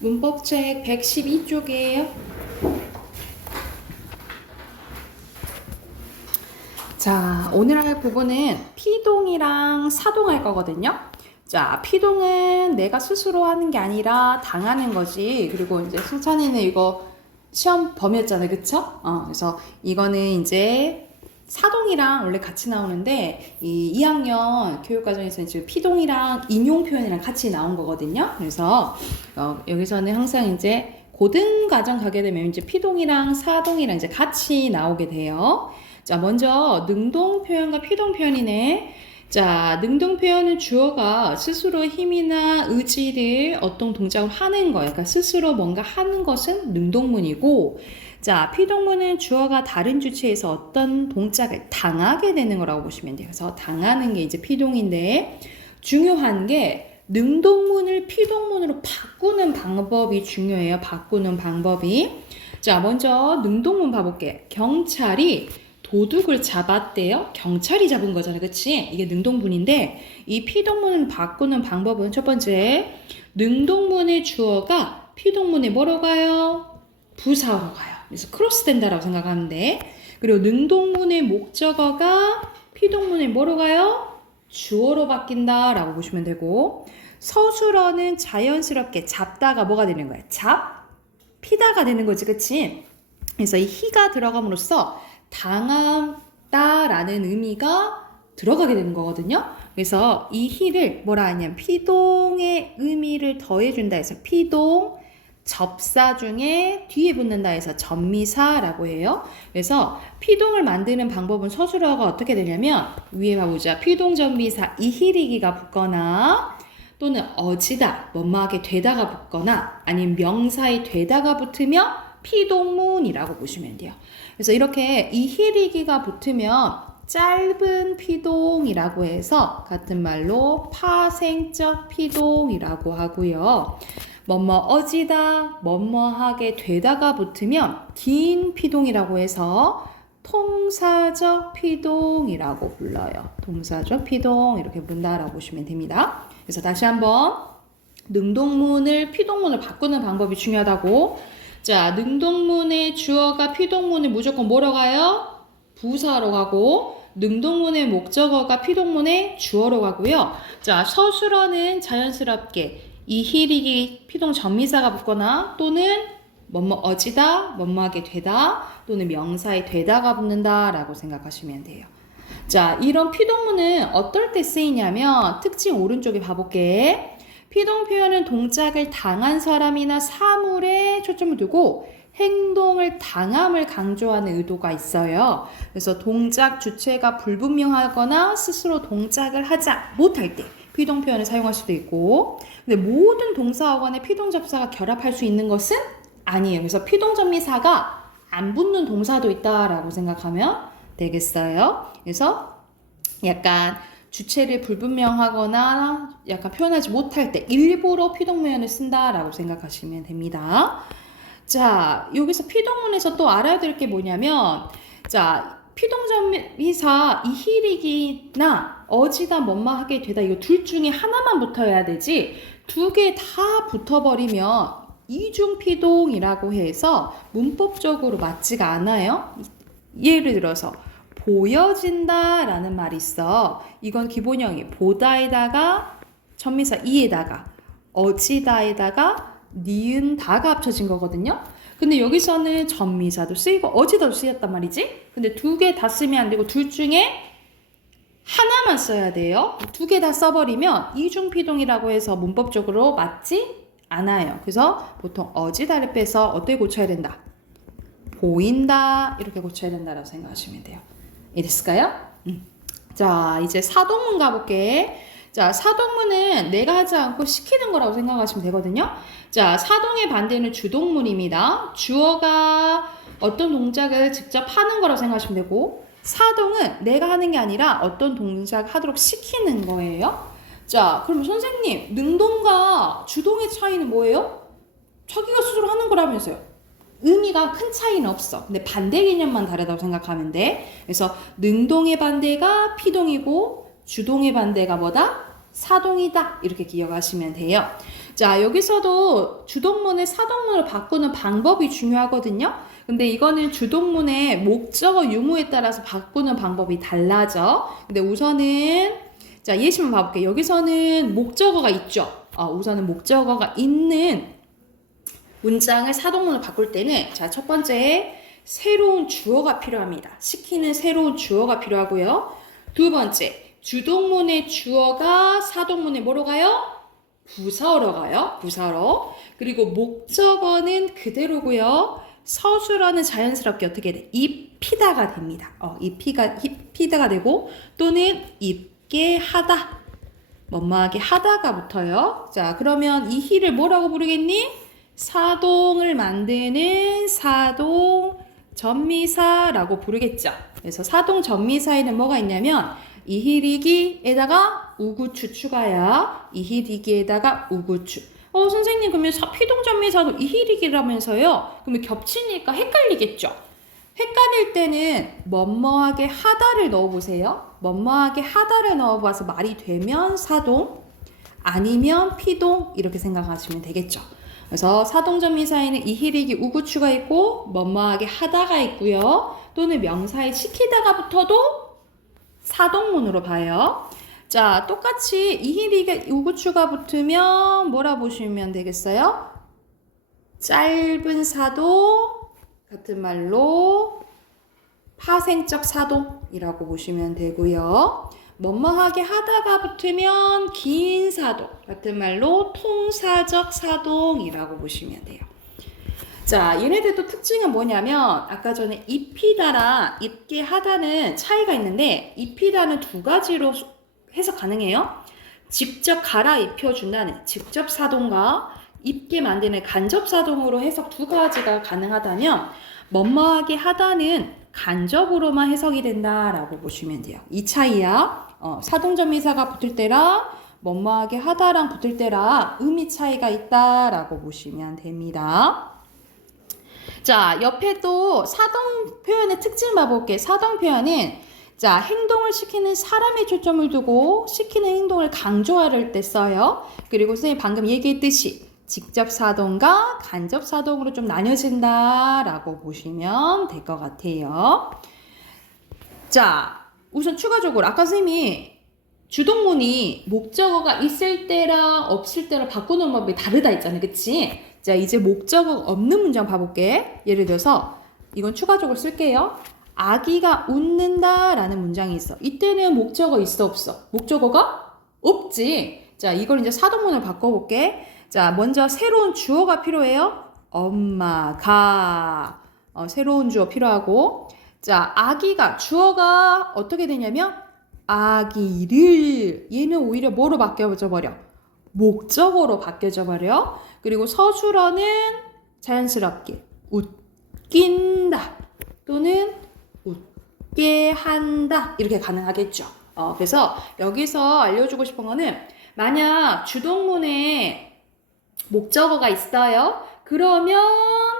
문법책 112쪽이에요. 자, 오늘 할 부분은 피동이랑 사동 할 거거든요. 자, 피동은 내가 스스로 하는 게 아니라 당하는 거지. 그리고 이제 승찬이는 이거 시험 범위였잖아요. 그쵸? 그래서 이거는 이제 사동이랑 원래 같이 나오는데 이 2학년 교육과정에서는 지금 피동이랑 인용 표현이랑 같이 나온 거거든요. 그래서 여기서는 항상 이제 고등과정 가게 되면 이제 피동이랑 사동이랑 이제 같이 나오게 돼요. 자, 먼저 능동 표현과 피동 표현이네. 자, 능동 표현은 주어가 스스로 힘이나 의지를 어떤 동작을 하는 거예요. 그러니까 스스로 뭔가 하는 것은 능동문이고, 자, 피동문은 주어가 다른 주체에서 어떤 동작을 당하게 되는 거라고 보시면 돼요. 그래서 당하는 게 이제 피동인데, 중요한 게 능동문을 피동문으로 바꾸는 방법이 중요해요. 바꾸는 방법이. 자, 먼저 능동문 봐볼게. 경찰이 도둑을 잡았대요. 경찰이 잡은 거잖아요. 그치? 이게 능동문인데 이 피동문을 바꾸는 방법은 첫 번째, 능동문의 주어가 피동문에 뭐로 가요? 부사로 가요. 그래서 크로스 된다라고 생각하면 돼. 그리고 능동문의 목적어가 피동문에 뭐로 가요? 주어로 바뀐다라고 보시면 되고, 서술어는 자연스럽게 잡다가 뭐가 되는 거야? 피다가 되는 거지. 그치? 그래서 이 히가 들어감으로써 당하다라는 의미가 들어가게 되는 거거든요. 그래서 이 히를 뭐라 하냐면 피동의 의미를 더해준다 해서 피동, 접사 중에 뒤에 붙는다 해서 접미사라고 해요. 그래서 피동을 만드는 방법은 서술어가 어떻게 되냐면 위에 봐보자. 피동 접미사 이히리기가 붙거나 또는 어지다, 뭐뭐하게 되다가 붙거나 아니면 명사에 되다가 붙으면 피동문이라고 보시면 돼요. 그래서 이렇게 이히리기가 붙으면 짧은 피동이라고 해서 같은 말로 파생적 피동이라고 하고요. 뭐뭐 어지다, 뭐뭐하게 되다가 붙으면 긴 피동이라고 해서 통사적 피동이라고 불러요. 통사적 피동 이렇게 부른다라고 보시면 됩니다. 그래서 다시 한번 능동문을 피동문을 바꾸는 방법이 중요하다고. 자, 능동문의 주어가 피동문에 무조건 뭐로 가요? 부사로 가고, 능동문의 목적어가 피동문에 주어로 가고요. 자, 서술어는 자연스럽게 이히리기 피동 전미사가 붙거나 또는 뭐뭐 어지다, 뭐뭐하게 되다 또는 명사에 되다가 붙는다 라고 생각하시면 돼요. 자, 이런 피동문은 어떨 때 쓰이냐면 특징 오른쪽에 봐볼게. 피동 표현은 동작을 당한 사람이나 사물에 초점을 두고 행동을 당함을 강조하는 의도가 있어요. 그래서 동작 주체가 불분명하거나 스스로 동작을 하지 못할 때 피동 표현을 사용할 수도 있고, 근데 모든 동사어간에 피동 접사가 결합할 수 있는 것은 아니에요. 그래서 피동 접미사가 안 붙는 동사도 있다라고 생각하면 되겠어요. 그래서 약간 주체를 불분명하거나 약간 표현하지 못할 때 일부러 피동문을 쓴다라고 생각하시면 됩니다. 자, 여기서 피동문에서 또 알아야 될 게 뭐냐면, 자, 피동접미사 이히리기나 어지다 뭐뭐하게 되다 이거 둘 중에 하나만 붙어야 되지 두 개 다 붙어버리면 이중피동이라고 해서 문법적으로 맞지가 않아요. 예를 들어서 보여진다 라는 말이 있어. 이건 기본형이 보다에다가 전미사 이에다가 어지다에다가 니은다가 합쳐진 거거든요. 근데 여기서는 전미사도 쓰이고 어지다도 쓰였단 말이지. 근데 두 개 다 쓰면 안 되고 둘 중에 하나만 써야 돼요. 두 개 다 써버리면 이중피동이라고 해서 문법적으로 맞지 않아요. 그래서 보통 어지다를 빼서 어떻게 고쳐야 된다? 보인다 이렇게 고쳐야 된다라고 생각하시면 돼요. 이해됐을까요? 자, 이제 사동문 가볼게. 자, 사동문은 내가 하지 않고 시키는 거라고 생각하시면 되거든요. 자, 사동의 반대는 주동문입니다. 주어가 어떤 동작을 직접 하는 거라고 생각하시면 되고, 사동은 내가 하는 게 아니라 어떤 동작을 하도록 시키는 거예요. 자, 그럼 선생님, 능동과 주동의 차이는 뭐예요? 자기가 스스로 하는 거라면서요. 의미가 큰 차이는 없어. 근데 반대 개념만 다르다고 생각하면 돼. 그래서 능동의 반대가 피동이고 주동의 반대가 뭐다? 사동이다. 이렇게 기억하시면 돼요. 자, 여기서도 주동문을 사동문으로 바꾸는 방법이 중요하거든요. 근데 이거는 주동문의 목적어 유무에 따라서 바꾸는 방법이 달라져. 근데 우선은 자, 예시만 봐볼게요. 여기서는 목적어가 있죠. 우선은 목적어가 있는 문장을 사동문으로 바꿀 때는 자, 첫 번째 새로운 주어가 필요합니다. 시키는 새로운 주어가 필요하고요. 두 번째, 주동문의 주어가 사동문에 뭐로 가요? 부사어로 가요. 부사어로. 그리고 목적어는 그대로고요. 서술어는 자연스럽게 어떻게 돼? 입히다가 됩니다. 입히다가 되고 또는 입게 하다. 뭐뭐하게 하다가 붙어요. 자, 그러면 이 히를 뭐라고 부르겠니? 사동을 만드는 사동 전미사라고 부르겠죠. 그래서 사동 전미사에는 뭐가 있냐면 이히리기에다가 우구추 추가야. 이히리기에다가 우구추. 선생님 그러면 피동 전미사도 이히리기라면서요? 그러면 겹치니까 헷갈리겠죠. 헷갈릴 때는 뭐뭐하게 하다를 넣어보세요. 뭐뭐하게 하다를 넣어봐서 말이 되면 사동 아니면 피동 이렇게 생각하시면 되겠죠. 그래서 사동전미사에는 이히리기 우구추가 있고 뭐뭐하게 하다가 있고요. 또는 명사에 시키다가 붙어도 사동문으로 봐요. 자, 똑같이 이히리기 우구추가 붙으면 뭐라 보시면 되겠어요? 짧은 사동 같은 말로 파생적 사동이라고 보시면 되고요. 뭐뭐하게 하다가 붙으면 긴 사동 같은 말로 통사적 사동이라고 보시면 돼요. 자, 얘네들도 특징은 뭐냐면 아까 전에 입히다랑 입게 하다는 차이가 있는데 입히다는 두 가지로 해석 가능해요. 직접 갈아입혀준다는 직접 사동과 입게 만드는 간접 사동으로 해석 두 가지가 가능하다면 뭐뭐하게 하다는 간접으로만 해석이 된다라고 보시면 돼요. 이 차이야. 사동전미사가 붙을 때랑 뭐뭐하게 하다랑 붙을 때랑 의미 차이가 있다라고 보시면 됩니다. 자, 옆에 또 사동 표현의 특징 봐볼게. 사동 표현은 자, 행동을 시키는 사람에 초점을 두고 시키는 행동을 강조할 때 써요. 그리고 선생님 방금 얘기했듯이 직접 사동과 간접 사동으로 좀 나뉘어진다라고 보시면 될 것 같아요. 자, 우선 추가적으로 아까 선생님이 주동문이 목적어가 있을 때랑 없을 때랑 바꾸는 법이 다르다 했잖아요. 그치? 자, 이제 목적어가 없는 문장 봐볼게. 예를 들어서 이건 추가적으로 쓸게요. 아기가 웃는다 라는 문장이 있어. 이때는 목적어 있어 없어? 목적어가 없지. 자, 이걸 이제 사동문을 바꿔볼게. 자, 먼저 새로운 주어가 필요해요. 엄마가 새로운 주어 필요하고 자, 아기가 주어가 어떻게 되냐면 아기를 얘는 오히려 뭐로 바뀌어져 버려? 목적어로 바뀌어져 버려. 그리고 서술어는 자연스럽게 웃긴다 또는 웃게 한다 이렇게 가능하겠죠. 그래서 여기서 알려주고 싶은 거는 만약 주동문에 목적어가 있어요. 그러면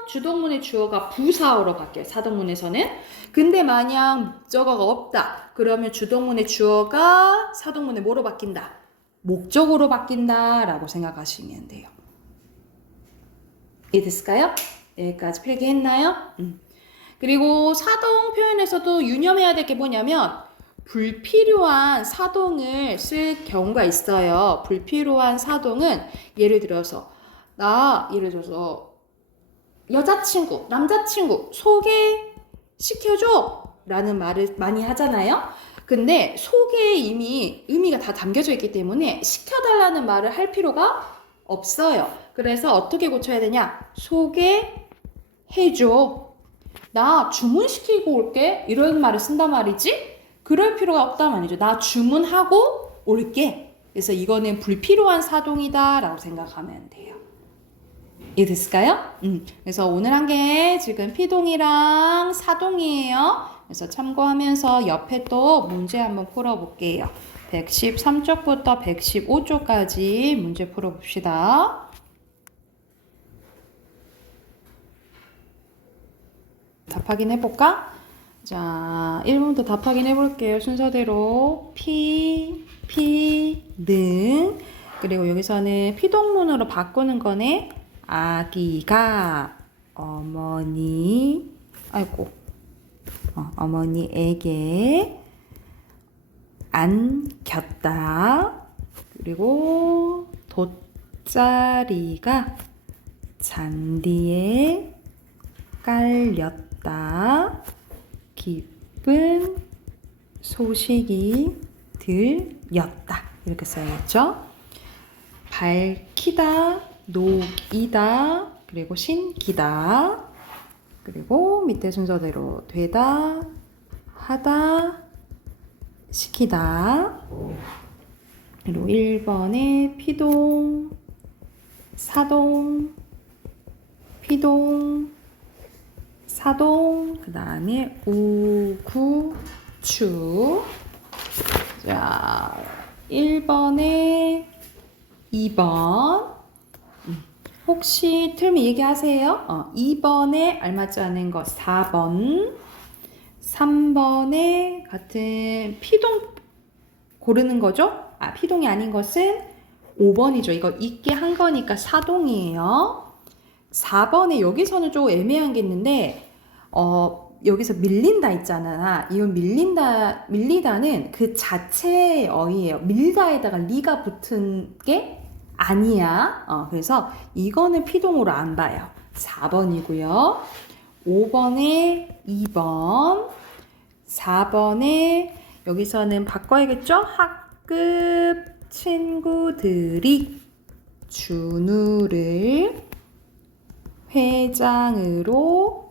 주동문의 주어가 부사어로 바뀌어요. 사동문에서는. 근데 만약 목적어가 없다. 그러면 주동문의 주어가 사동문에 뭐로 바뀐다? 목적어로 바뀐다 라고 생각하시면 돼요. 이해됐을까요? 여기까지 필기했나요? 그리고 사동 표현에서도 유념해야 될 게 뭐냐면 불필요한 사동을 쓸 경우가 있어요. 불필요한 사동은 예를 들어서 여자친구, 남자친구 소개시켜줘 라는 말을 많이 하잖아요. 근데 소개에 이미 의미가 다 담겨져 있기 때문에 시켜달라는 말을 할 필요가 없어요. 그래서 어떻게 고쳐야 되냐? 소개해줘. 나 주문시키고 올게. 이런 말을 쓴단 말이지. 그럴 필요가 없단 말이죠. 나 주문하고 올게. 그래서 이거는 불필요한 사동이다 라고 생각하면 돼요. 이해됐을까요? 그래서 오늘 한 게 지금 피동이랑 사동이에요. 그래서 참고하면서 옆에 또 문제 한번 풀어볼게요. 113쪽부터 115쪽까지 문제 풀어봅시다. 답 확인해볼까? 자, 1번부터 답 확인해볼게요. 순서대로 피, 능. 그리고 여기서는 피동문으로 바꾸는 거네. 아기가 어머니, 아이고, 어머니에게 안겼다. 그리고 돗자리가 잔디에 깔렸다. 기쁜 소식이 들렸다. 이렇게 써야겠죠? 밝히다, 녹이다, 그리고 신기다. 그리고 밑에 순서대로 되다, 하다, 시키다. 그리고 1번에 피동, 사동, 피동, 사동, 그 다음에 우구추. 자, 1번에 2번. 혹시 틀면 얘기하세요. 2번에 알맞지 않은 거 4번. 3번에 같은 피동 고르는 거죠? 피동이 아닌 것은 5번이죠. 이거 있게 한 거니까 사동이에요. 4번에 여기서는 좀 애매한 게 있는데, 여기서 밀린다 있잖아. 이건 밀리다는 그 자체의 어휘예요. 밀다에다가 리가 붙은 게 아니야. 그래서 이거는 피동으로 안 봐요. 4번이고요. 5번에 2번, 4번에 여기서는 바꿔야겠죠? 학급 친구들이 준우를 회장으로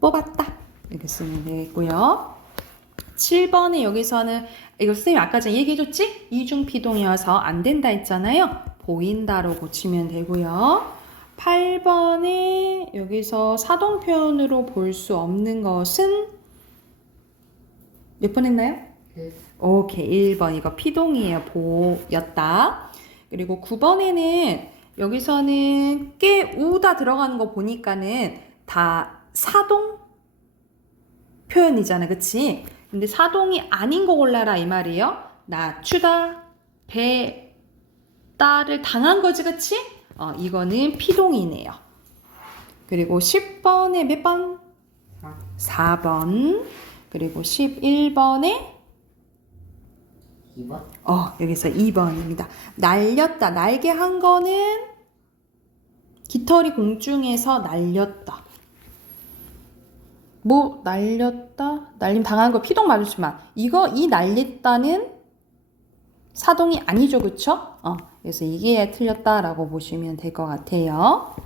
뽑았다. 이렇게 쓰면 되겠고요. 7번에 여기서는 이거 선생님이 아까 전에 얘기해줬지? 이중피동이어서 안 된다 했잖아요. 보인다로 고치면 되고요. 8번에 여기서 사동 표현으로 볼 수 없는 것은 몇 번 했나요? 오케이, 1번 이거 피동이에요. 보였다. 그리고 9번에는 여기서는 꽤 우다 들어가는 거 보니까는 다 사동 표현이잖아, 그치? 근데 사동이 아닌 거 골라라 이 말이에요. 낮추다, 배다를 당한 거지, 그치? 이거는 피동이네요. 그리고 10번에 몇 번? 4번. 그리고 11번에 2번? 여기서 2번입니다. 날렸다. 날개 한 거는 깃털이 공중에서 날렸다. 뭐 날렸다? 날림 당한 거 피동 맞았지만 이 날렸다는 사동이 아니죠, 그쵸? 그래서 이게 틀렸다라고 보시면 될 것 같아요.